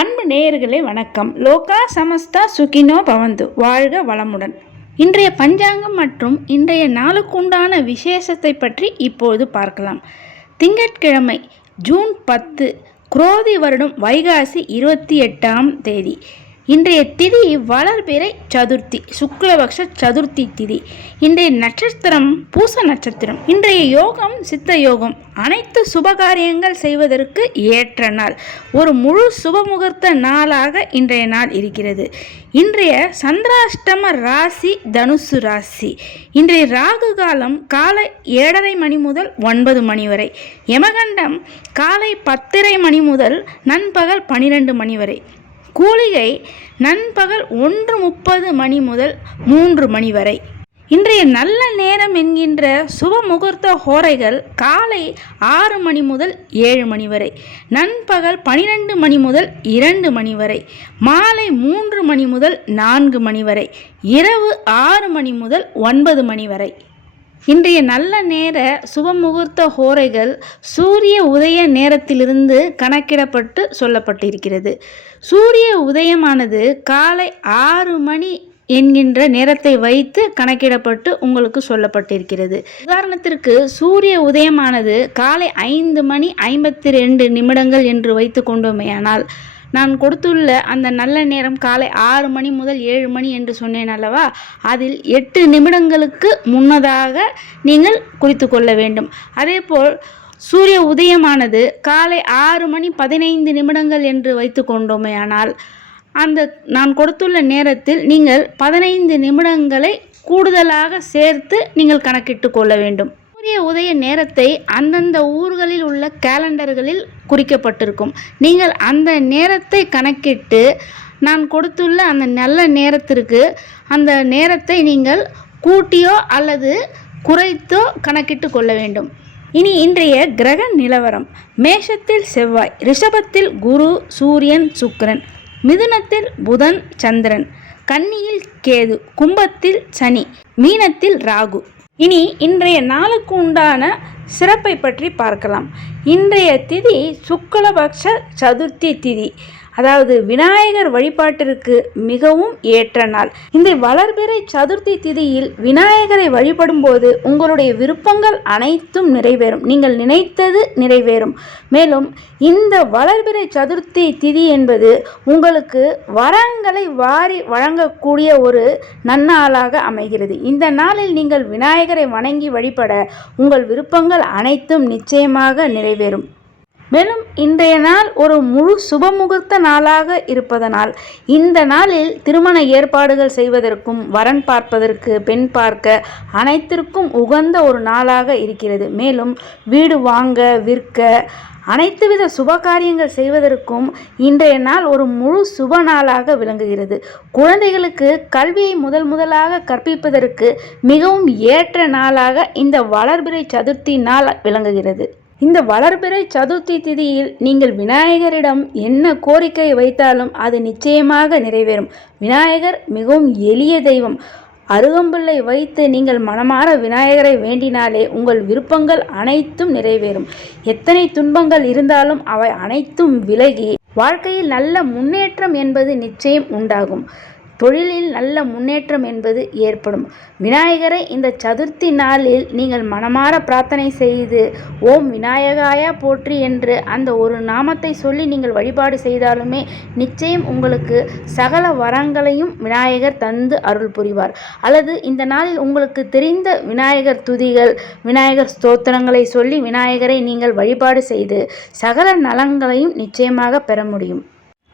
அன்பு நேயர்களே வணக்கம். லோகா சமஸ்தா சுகினோ பவந்து. வாழ்க வளமுடன். இன்றைய பஞ்சாங்கம் மற்றும் இன்றைய நாளுக்குண்டான விசேஷத்தை பற்றி இப்போது பார்க்கலாம். திங்கட்கிழமை ஜூன் பத்து குரோதி வருடம் வைகாசி இருபத்தி எட்டாம் தேதி. இன்றைய திதி வளர்பிறை சதுர்த்தி சுக்லபக்ஷ சதுர்த்தி திதி. இன்றைய நட்சத்திரம் பூச நட்சத்திரம். இன்றைய யோகம் சித்த யோகம். அனைத்து சுபகாரியங்கள் செய்வதற்கு ஏற்ற நாள். ஒரு முழு சுபமுகூர்த்த நாளாக இன்றைய நாள் இருக்கிறது. இன்றைய சந்திராஷ்டம ராசி தனுசு ராசி. இன்றைய ராகு காலம் காலை ஏழரை மணி முதல் ஒன்பது மணி வரை. யமகண்டம் காலை பத்தரை மணி முதல் நண்பகல் பனிரெண்டு மணி வரை. கூலிகை நண்பகல் ஒன்று முப்பது மணி முதல் மூன்று மணி வரை. இன்றைய நல்ல நேரம் என்கின்ற சுப முகூர்த்த ஹோரைகள் காலை ஆறு மணி முதல் ஏழு மணி வரை. நண்பகல் பனிரெண்டு மணி முதல் இரண்டு மணி வரை. மாலை மூன்று மணி முதல் நான்கு மணி வரை. இரவு ஆறு மணி முதல் ஒன்பது மணி வரை. இன்றைய நல்ல நேர சுபமுகூர்த்த ஹோரைகள் சூரிய உதய நேரத்திலிருந்து கணக்கிடப்பட்டு சொல்லப்பட்டிருக்கிறது. சூரிய உதயமானது காலை ஆறு மணி என்கின்ற நேரத்தை வைத்து கணக்கிடப்பட்டு உங்களுக்கு சொல்லப்பட்டிருக்கிறது. உதாரணத்திற்கு சூரிய உதயமானது காலை ஐந்து மணி ஐம்பத்தி ரெண்டு நிமிடங்கள் என்று வைத்து கொண்டோமேயானால் நான் கொடுத்துள்ள அந்த நல்ல நேரம் காலை ஆறு மணி முதல் ஏழு மணி என்று சொன்னேன் அல்லவா? அதில் எட்டு நிமிடங்களுக்கு முன்னதாக நீங்கள் குறித்து கொள்ள வேண்டும். அதேபோல் சூரிய உதயமானது காலை ஆறு மணி பதினைந்து நிமிடங்கள் என்று வைத்து கொண்டோமே ஆனால் அந்த நான் கொடுத்துள்ள நேரத்தில் நீங்கள் பதினைந்து நிமிடங்களை கூடுதலாக சேர்த்து நீங்கள் கணக்கிட்டு கொள்ள வேண்டும். சூரிய உதய நேரத்தை அந்தந்த ஊர்களில் உள்ள கேலண்டர்களில் குறிக்கப்பட்டிருக்கும். நீங்கள் அந்த நேரத்தை கணக்கிட்டு நான் கொடுத்துள்ள அந்த நல்ல நேரத்திற்கு அந்த நேரத்தை நீங்கள் கூட்டியோ அல்லது குறைத்தோ கணக்கிட்டு கொள்ள வேண்டும். இனி இன்றைய கிரக நிலவரம். மேஷத்தில் செவ்வாய் ரிஷபத்தில் குரு சூரியன் சுக்கிரன் மிதுனத்தில் புதன் சந்திரன் கன்னியில் கேது கும்பத்தில் சனி மீனத்தில் ராகு. இனி இன்றைய நாளுக்கு உண்டான சிறப்பை பற்றி பார்க்கலாம். இன்றைய திதி சுக்லபக்ஷ சதுர்த்தி திதி. அதாவது விநாயகர் வழிபாட்டிற்கு மிகவும் ஏற்ற நாள். இந்த வளர்பிறை சதுர்த்தி திதியில் விநாயகரை வழிபடும் போது உங்களுடைய விருப்பங்கள் அனைத்தும் நிறைவேறும். நீங்கள் நினைத்தது நிறைவேறும். மேலும் இந்த வளர்பிறை சதுர்த்தி திதி என்பது உங்களுக்கு வரங்களை வாரி வழங்கக்கூடிய ஒரு நன்னாளாக அமைகிறது. இந்த நாளில் நீங்கள் விநாயகரை வணங்கி வழிபட உங்கள் விருப்பங்கள் அனைத்தும் நிச்சயமாக நிறைவேறும். மேலும் இன்றைய நாள் ஒரு முழு சுபமுகூர்த்த நாளாக இருப்பதனால் இந்த நாளில் திருமண ஏற்பாடுகள் செய்வதற்கும் வரன் பார்ப்பதற்கு பெண் பார்க்க அனைத்திற்கும் உகந்த ஒரு நாளாக இருக்கிறது. மேலும் வீடு வாங்க விற்க அனைத்து வித சுப காரியங்கள் செய்வதற்கும் இன்றைய நாள் ஒரு முழு சுப நாளாக விளங்குகிறது. குழந்தைகளுக்கு கல்வியை முதல் முதலாக கற்பிப்பதற்கு மிகவும் ஏற்ற நாளாக இந்த வளர்பிறை சதுர்த்தி நாள் விளங்குகிறது. இந்த வளர்பிறை சதுர்த்தி திதியில் நீங்கள் விநாயகரிடம் என்ன கோரிக்கை வைத்தாலும் அது நிச்சயமாக நிறைவேறும். விநாயகர் மிகவும் எளிய தெய்வம். அருகம்பிள்ளை வைத்து நீங்கள் மனமாற விநாயகரை வேண்டினாலே உங்கள் விருப்பங்கள் அனைத்தும் நிறைவேறும். எத்தனை துன்பங்கள் இருந்தாலும் அவை அனைத்தும் விலகி வாழ்க்கையில் நல்ல முன்னேற்றம் என்பது நிச்சயம் உண்டாகும். தொழிலில் நல்ல முன்னேற்றம் என்பது ஏற்படும். விநாயகரை இந்த சதுர்த்தி நாளில் நீங்கள் மனமாற பிரார்த்தனை செய்து ஓம் விநாயகாயா போற்றி என்று அந்த ஒரு நாமத்தை சொல்லி நீங்கள் வழிபாடு செய்தாலுமே நிச்சயம் உங்களுக்கு சகல வரங்களையும் விநாயகர் தந்து அருள் புரிவார். அல்லது இந்த நாளில் உங்களுக்கு தெரிந்த விநாயகர் துதிகள் விநாயகர் ஸ்தோத்திரங்களை சொல்லி விநாயகரை நீங்கள் வழிபாடு செய்து சகல நலங்களையும் நிச்சயமாக பெற முடியும்.